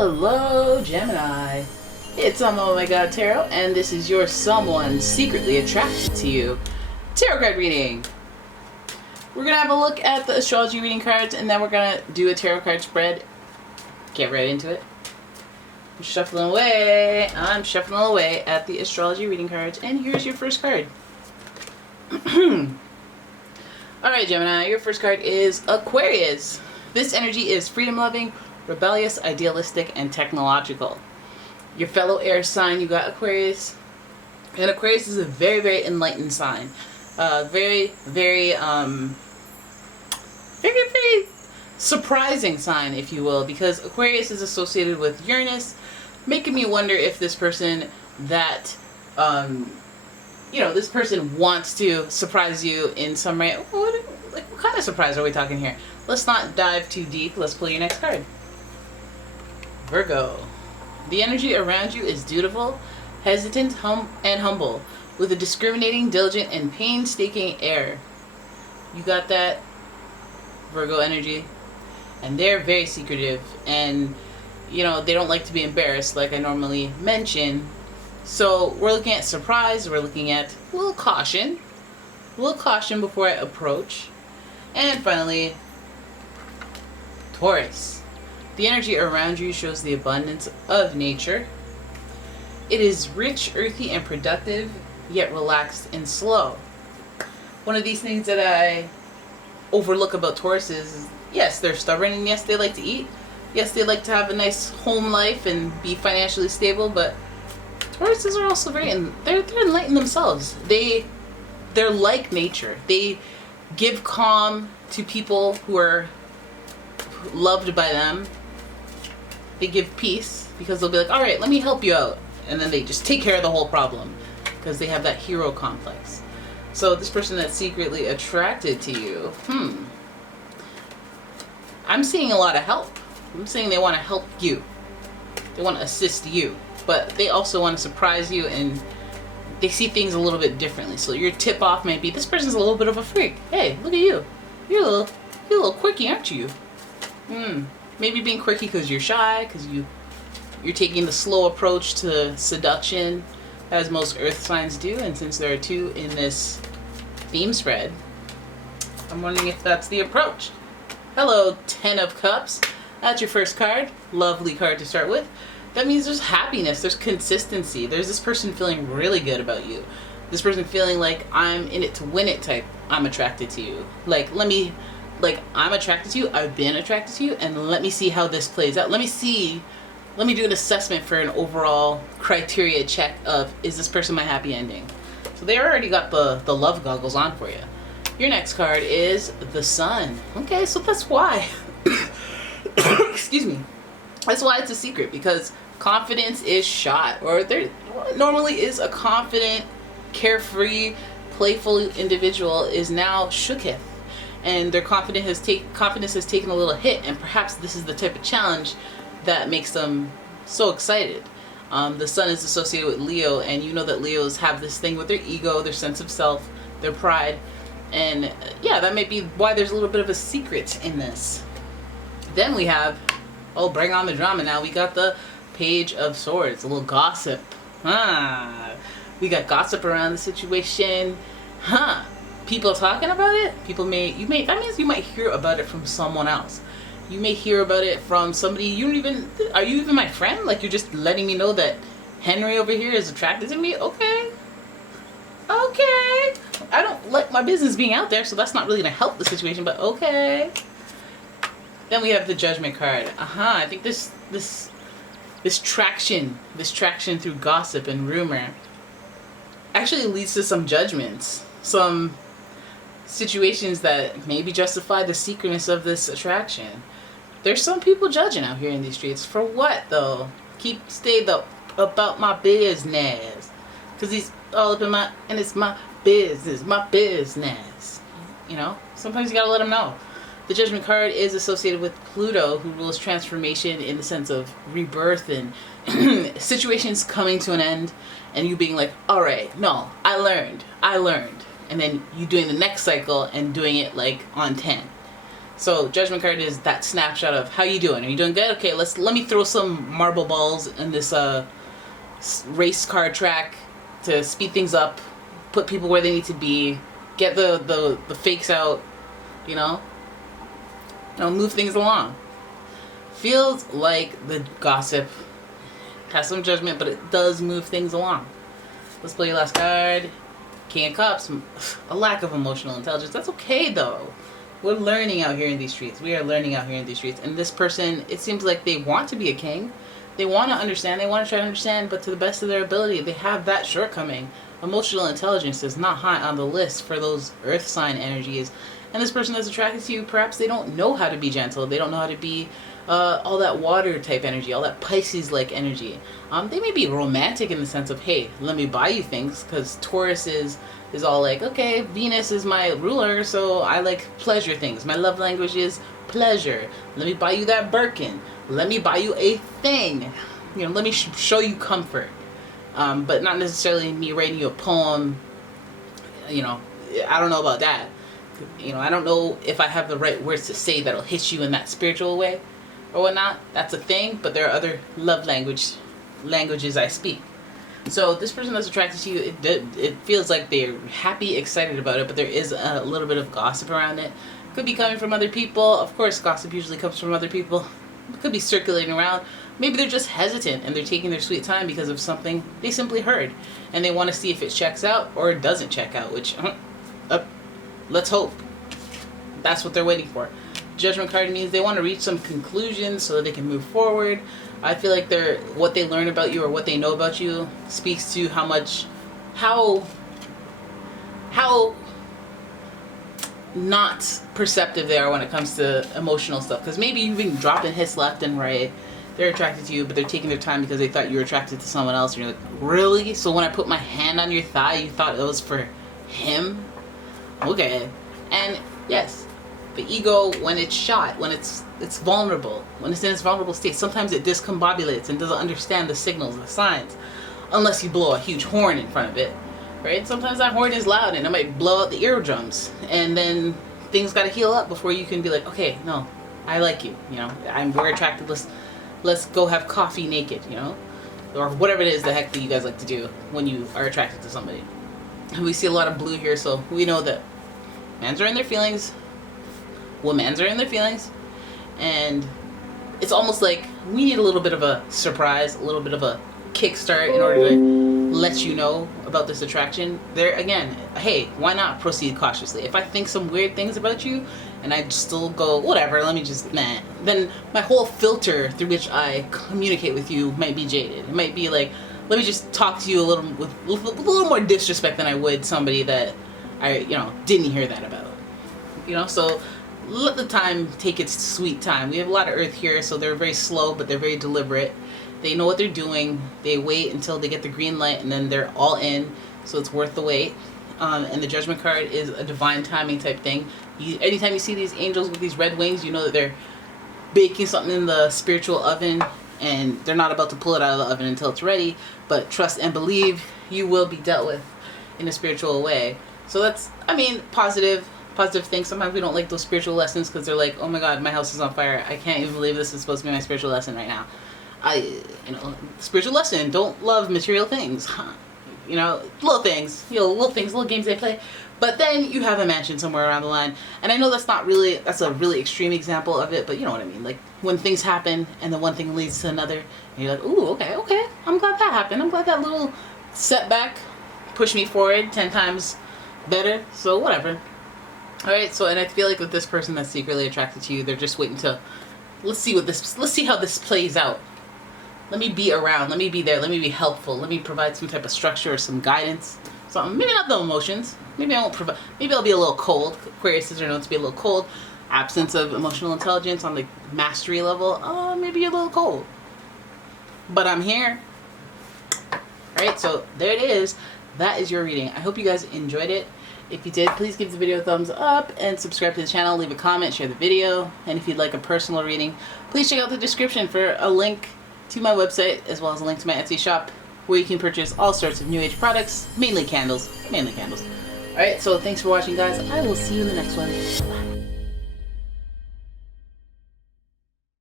Hello, Gemini. It's umomgtarot, and this is your someone secretly attracted to you tarot card reading. We're going to have a look at the astrology reading cards, and then we're going to do a tarot card spread. Get right into it. I'm shuffling away at the astrology reading cards, and here's your first card. Alright, Gemini, your first card is Aquarius. This energy is freedom-loving, rebellious, idealistic, and technological. Your fellow air sign, you got Aquarius. And Aquarius is a very, very enlightened sign. Very surprising sign, if you will, because Aquarius is associated with Uranus, making me wonder if this person that, this person wants to surprise you in some way. What kind of surprise are we talking here? Let's not dive too deep. Let's pull your next card. Virgo. The energy around you is dutiful, hesitant, and humble, with a discriminating, diligent, and painstaking air. You got that, Virgo energy? And they're very secretive, and they don't like to be embarrassed, like I normally mention. So we're looking at surprise, we're looking at a little caution before I approach. And finally, Taurus. The energy around you shows the abundance of nature. It is rich, earthy, and productive, yet relaxed and slow. One of these things that I overlook about Taurus is, yes, they're stubborn, and yes, they like to eat. Yes, they like to have a nice home life and be financially stable, but Tauruses are also they're enlightened themselves. They're like nature. They give calm to people who are loved by them. They give peace because they'll be like, all right, let me help you out. And then they just take care of the whole problem because they have that hero complex. So this person that's secretly attracted to you, I'm seeing a lot of help. I'm saying they want to help you. They want to assist you. But they also want to surprise you, and they see things a little bit differently. So your tip off might be, this person's a little bit of a freak. Hey, look at you. You're a little quirky, aren't you? Maybe being quirky because you're shy, because you're taking the slow approach to seduction, as most earth signs do. And since there are two in this theme spread, I'm wondering if that's the approach. Hello, 10 of Cups. That's your first card. Lovely card to start with. That means there's happiness, there's consistency. There's this person feeling really good about you. This person feeling like I'm in it to win it type. I'm attracted to you. I'm attracted to you, I've been attracted to you, and let me see how this plays out. Let me do an assessment for an overall criteria check of, is this person my happy ending? So they already got the love goggles on for you. Your next card is the Sun. Okay, so that's why. Excuse me. That's why it's a secret, because confidence is shot, or there normally is a confident, carefree, playful individual is now shooketh. And their confidence has taken a little hit, and perhaps this is the type of challenge that makes them so excited. The Sun is associated with Leo, and you know that Leos have this thing with their ego, their sense of self, their pride, and that may be why there's a little bit of a secret in this. Then we have, bring on the drama now. We got the Page of Swords, a little gossip. We got gossip around the situation. People talking about it. That means you might hear about it from someone else. You may hear about it from somebody are you even my friend? Like, you're just letting me know that Henry over here is attracted to me? Okay. I don't like my business being out there, so that's not really gonna help the situation, but okay. Then we have the Judgment card. I think this traction through gossip and rumor actually leads to some judgments, some situations that maybe justify the secretness of this attraction. There's some people judging out here in these streets. For what, though? Stay about my business. Because he's all up in and it's my business. Sometimes you gotta let them know. The Judgment card is associated with Pluto, who rules transformation in the sense of rebirth and situations coming to an end, and you being like, all right, no, I learned. And then you doing the next cycle and doing it like on 10. So Judgment card is that snapshot of how you doing. Are you doing good? Okay, let me throw some marble balls in this race car track to speed things up, put people where they need to be, get the fakes out, you know, move things along. Feels like the gossip has some judgment, but it does move things along. Let's play your last card. King of Cups, a lack of emotional intelligence. That's okay though. We're learning out here in these streets. We are learning out here in these streets. And this person, it seems like they want to be a king. They want to understand. They want to try to understand, but to the best of their ability, they have that shortcoming. Emotional intelligence is not high on the list for those earth sign energies. And this person that's attracted to you, perhaps they don't know how to be gentle. They don't know how to be all that water type energy, all that Pisces-like energy. They may be romantic in the sense of, hey, let me buy you things, because Taurus is all like, okay, Venus is my ruler, so I like pleasure things. My love language is pleasure. Let me buy you that Birkin. Let me buy you a thing. Let me show you comfort. But not necessarily me writing you a poem. I don't know about that. I don't know if I have the right words to say that'll hit you in that spiritual way or whatnot. That's a thing, but there are other love languages I speak. So this person that's attracted to you, it feels like they're happy, excited about it, but there is a little bit of gossip around it. Could be coming from other people. Of course, gossip usually comes from other people. It could be circulating around. Maybe they're just hesitant and they're taking their sweet time because of something they simply heard. And they want to see if it checks out or it doesn't check out, which, let's hope. That's what they're waiting for. Judgment card means they want to reach some conclusions so that they can move forward. I feel like what they learn about you or what they know about you speaks to how not perceptive they are when it comes to emotional stuff. Because maybe you've been dropping hits left and right. They're attracted to you, but they're taking their time because they thought you were attracted to someone else. And you're like, really? So when I put my hand on your thigh, you thought it was for him? Okay. And yes, the ego, when it's shot, when it's vulnerable, when it's in its vulnerable state, sometimes it discombobulates and doesn't understand the signals, the signs, unless you blow a huge horn in front of it, right? Sometimes that horn is loud and it might blow out the eardrums, and then things got to heal up before you can be like, okay, no, I like you, we're attracted, let's go have coffee naked, or whatever it is the heck that you guys like to do when you are attracted to somebody. And we see a lot of blue here, so we know that mans are in their feelings, womans are in their feelings, and it's almost like we need a little bit of a surprise, a little bit of a kickstart in order to let you know about this attraction. There again, hey, why not proceed cautiously? If I think some weird things about you and I still go, whatever, let me just, then my whole filter through which I communicate with you might be jaded. It might be like, let me just talk to you with a little more disrespect than I would somebody that I, didn't hear that about. So let the time take its sweet time. We have a lot of earth here, so they're very slow, but they're very deliberate. They know what they're doing. They wait until they get the green light, and then they're all in, so it's worth the wait. And the Judgment card is a divine timing type thing. Anytime you see these angels with these red wings, you know that they're baking something in the spiritual oven, and they're not about to pull it out of the oven until it's ready, but trust and believe you will be dealt with in a spiritual way. So that's, positive things. Sometimes we don't like those spiritual lessons because they're like, oh my god, my house is on fire. I can't even believe this is supposed to be my spiritual lesson right now. Spiritual lesson, don't love material things. Little things, little games they play. But then you have a mansion somewhere around the line. And I know that's a really extreme example of it, but you know what I mean. Like when things happen and then one thing leads to another, and you're like, ooh, okay. I'm glad that happened. I'm glad that little setback pushed me forward 10 times better. So whatever. Alright, and I feel like with this person that's secretly attracted to you, they're just waiting to, let's see how this plays out. Let me be around, let me be there, let me be helpful, let me provide some type of structure or some guidance. Something, maybe not the emotions, maybe I'll be a little cold. Aquarius is known to be a little cold. Absence of emotional intelligence on the mastery level, maybe you're a little cold. But I'm here. Alright, so there it is. That is your reading. I hope you guys enjoyed it. If you did, please give the video a thumbs up and subscribe to the channel, leave a comment, share the video. And if you'd like a personal reading, please check out the description for a link to my website as well as a link to my Etsy shop where you can purchase all sorts of new age products, mainly candles. Alright, so thanks for watching guys. I will see you in the next one. Bye.